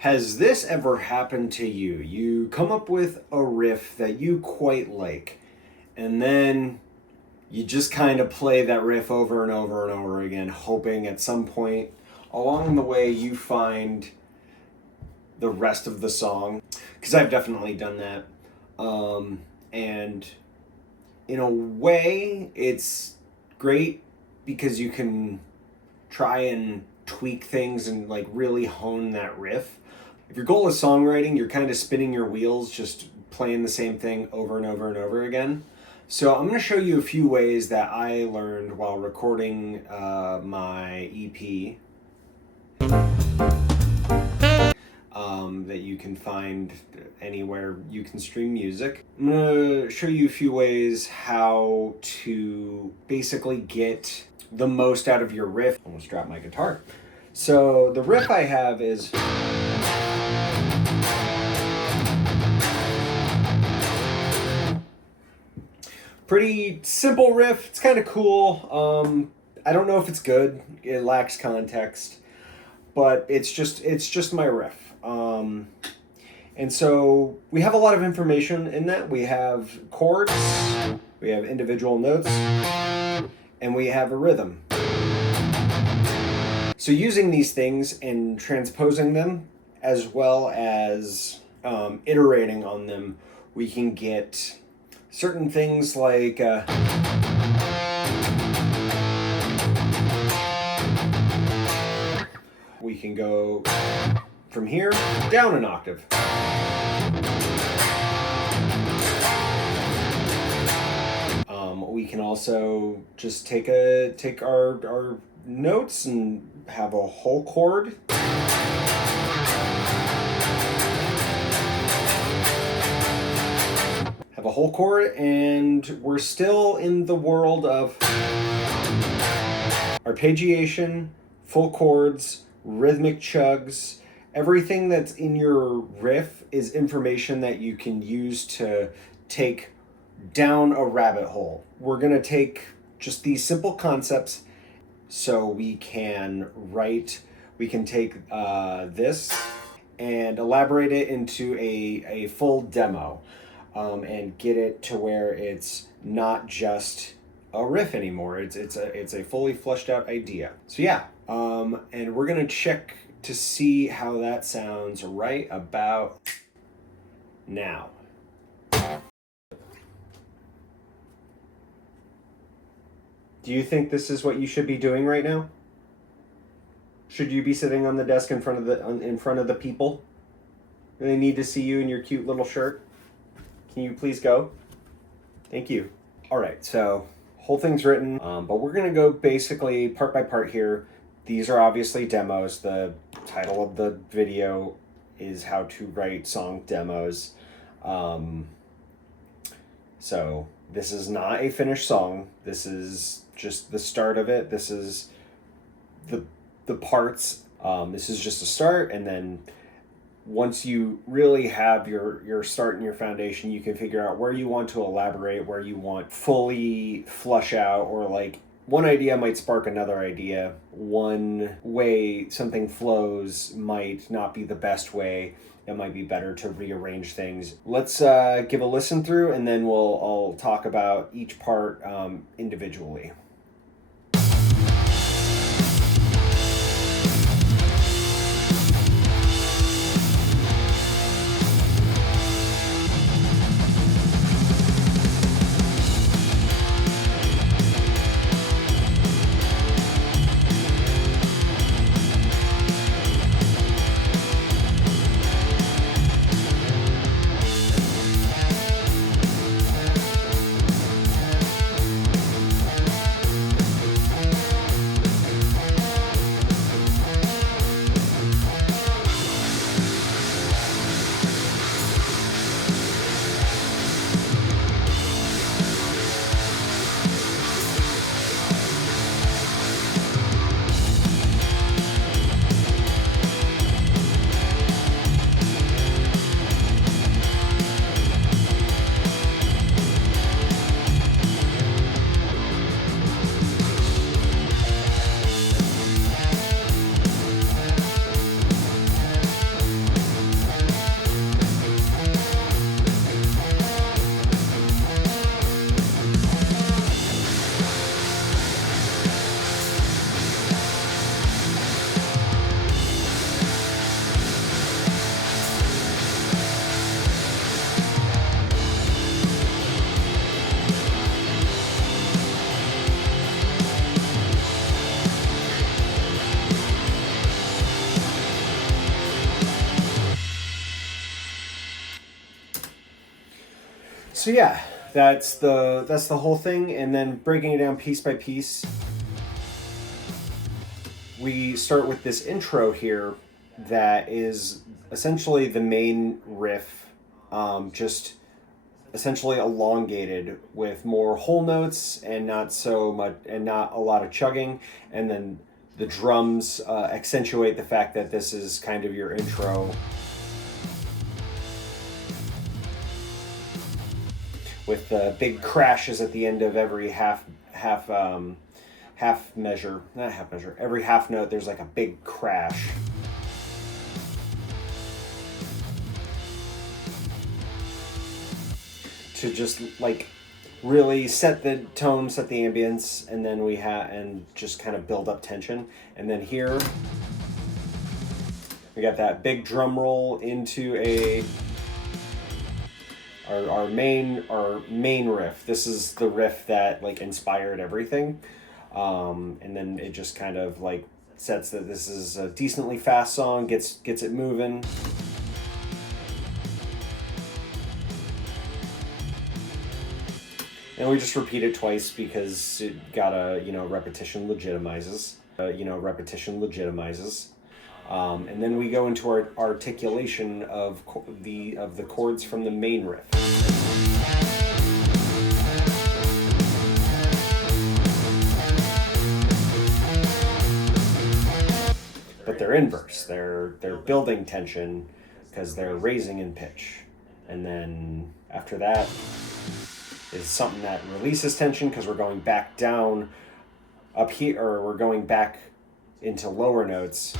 Has this ever happened to you? You come up with a riff that you quite like, and then you just kind of play that riff over and over and over again, hoping at some point along the way you find the rest of the song. Because I've definitely done that. And in a way, it's great because you can try and tweak things and like really hone that riff. If your goal is songwriting, you're kind of spinning your wheels, just playing the same thing over and over and over again. So I'm going to show you a few ways that I learned while recording my EP that you can find anywhere you can stream music. I'm going to show you a few ways how to basically get the most out of your riff. Almost dropped my guitar. So the riff I have is... pretty simple riff. It's kind of cool. I don't know if it's good. It lacks context, but it's just my riff. And so we have a lot of information in that. We have chords, we have individual notes, and we have a rhythm. So using these things and transposing them, as well as iterating on them, we can get certain things like we can go from here down an octave. We can also just take our notes and have a whole chord. Have a whole chord, and we're still in the world of arpeggiation, full chords, rhythmic chugs. Everything that's in your riff is information that you can use to take down a rabbit hole. We're going to take just these simple concepts so we can take this and elaborate it into a full demo. And get it to where it's not just a riff anymore. It's a fully fleshed out idea. So yeah, and we're gonna check to see how that sounds right about now. Do you think this is what you should be doing right now? Should you be sitting on the desk in front of the people? They need to see you in your cute little shirt. Can you please go? Thank you. All right, so whole thing's written, but we're gonna go basically part by part here. These are obviously demos. The title of the video is How to Write Song Demos. So this is not a finished song. This is just the start of it. This is the parts. This is just a start, and then once you really have your start and your foundation, you can figure out where you want to elaborate, where you want fully flush out, or like one idea might spark another idea. One way something flows might not be the best way. It might be better to rearrange things. Let's give a listen through, and then I'll talk about each part individually. So yeah, that's the whole thing, and then breaking it down piece by piece. We start with this intro here that is essentially the main riff, just essentially elongated with more whole notes and not so much and not a lot of chugging, and then the drums accentuate the fact that this is kind of your intro with the big crashes at the end of every half measure, not half measure, every half note there's like a big crash. To just like really set the tone, set the ambience, and then and just kind of build up tension. And then here we got that big drum roll into our main riff. This is the riff that like inspired everything. And then it just kind of like sets that this is a decently fast song, gets it moving. And we just repeat it twice because it gotta, repetition legitimizes. And then we go into our articulation of the chords from the main riff. But they're inverse. They're building tension because they're raising in pitch. And then after that is something that releases tension because we're going back down up here, or we're going back into lower notes.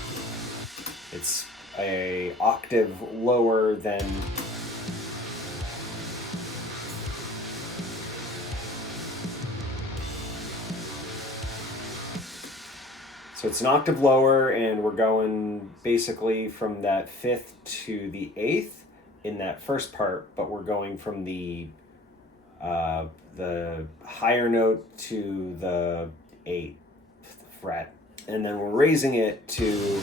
It's a octave lower than so it's an octave lower, and we're going basically from that fifth to the eighth in that first part, but we're going from the higher note to the eighth fret, and then we're raising it to.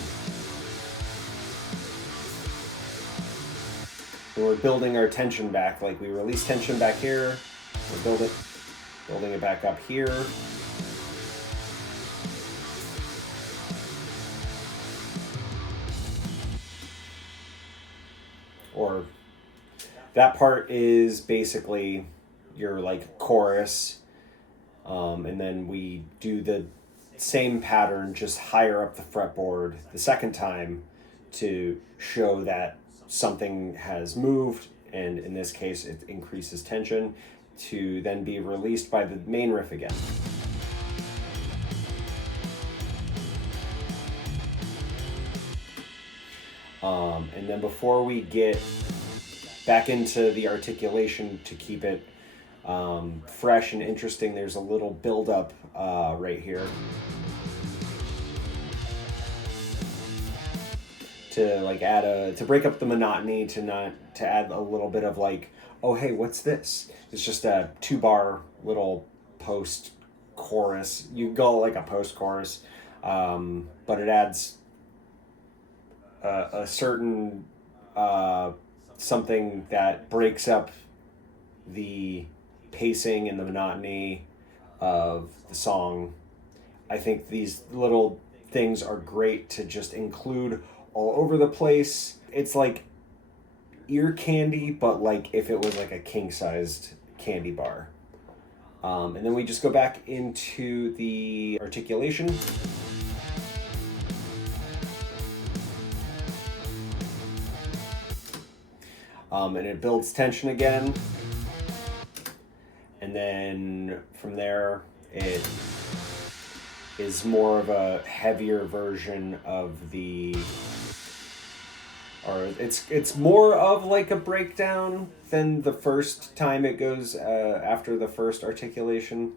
We're building our tension back, like we release tension back here. We're building it back up here. Or that part is basically your like chorus, and then we do the same pattern just higher up the fretboard the second time to show that something has moved, and in this case it increases tension, to then be released by the main riff again. And then before we get back into the articulation to keep it fresh and interesting, there's a little build-up right here to like to break up the monotony, to add a little bit of like, oh hey, what's this? It's just a 2-bar little post chorus. You go like a post chorus, but it adds a certain something that breaks up the pacing and the monotony of the song. I think these little things are great to just include all over the place. It's like ear candy, but like if it was like a king-sized candy bar. And then we just go back into the articulation. And it builds tension again. And then from there, it is more of a heavier version of it's more of like a breakdown than the first time it goes after the first articulation.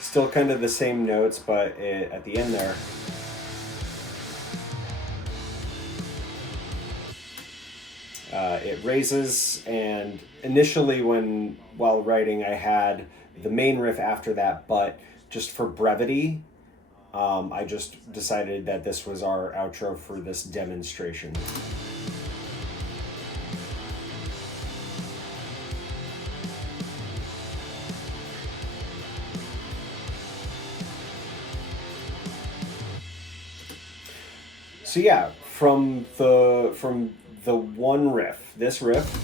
Still kind of the same notes, but at the end there, it raises. And initially while writing, I had the main riff after that, but just for brevity, I just decided that this was our outro for this demonstration. So yeah, from the one riff, this riff,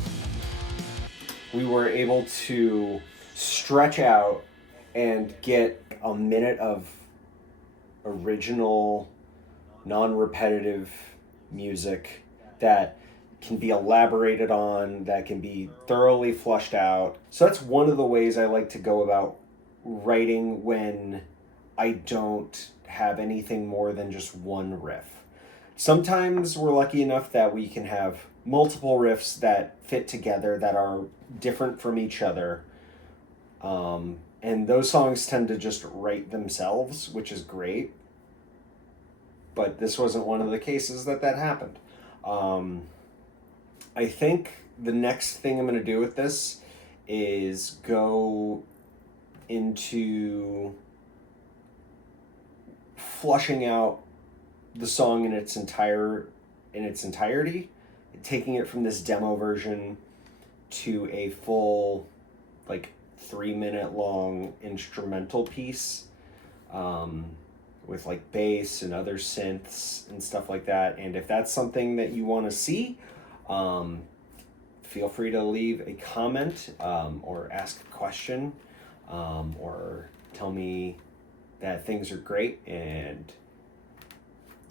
we were able to stretch out and get a minute of original, non-repetitive music that can be elaborated on, that can be thoroughly flushed out. So that's one of the ways I like to go about writing when I don't have anything more than just one riff. Sometimes we're lucky enough that we can have multiple riffs that fit together that are different from each other. And those songs tend to just write themselves, which is great. But this wasn't one of the cases that happened. I think the next thing I'm going to do with this is go into flushing out the song in its entirety, taking it from this demo version to a full, like, 3-minute long instrumental piece, with like bass and other synths and stuff like that. And if that's something that you want to see, feel free to leave a comment, or ask a question, or tell me that things are great and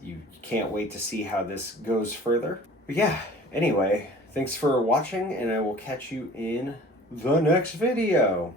you can't wait to see how this goes further. But yeah, anyway, thanks for watching, and I will catch you in the next video.